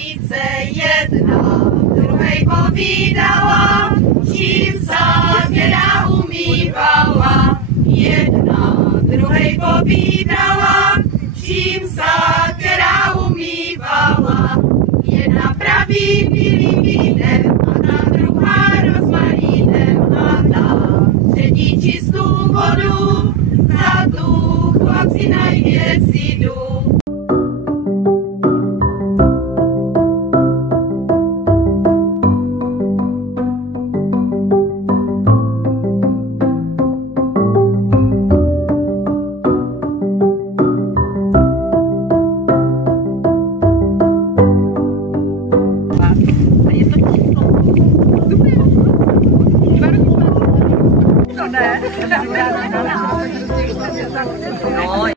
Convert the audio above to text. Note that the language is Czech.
palice jedna druhej povídala, čím sa teda umývala. Jedna druhej povídala, čím sa teda umývala. Jedna praví bílým vínem a tá druhá rozmarínem a tá třetí čistú vodu. Za tu chlapci najviac idú.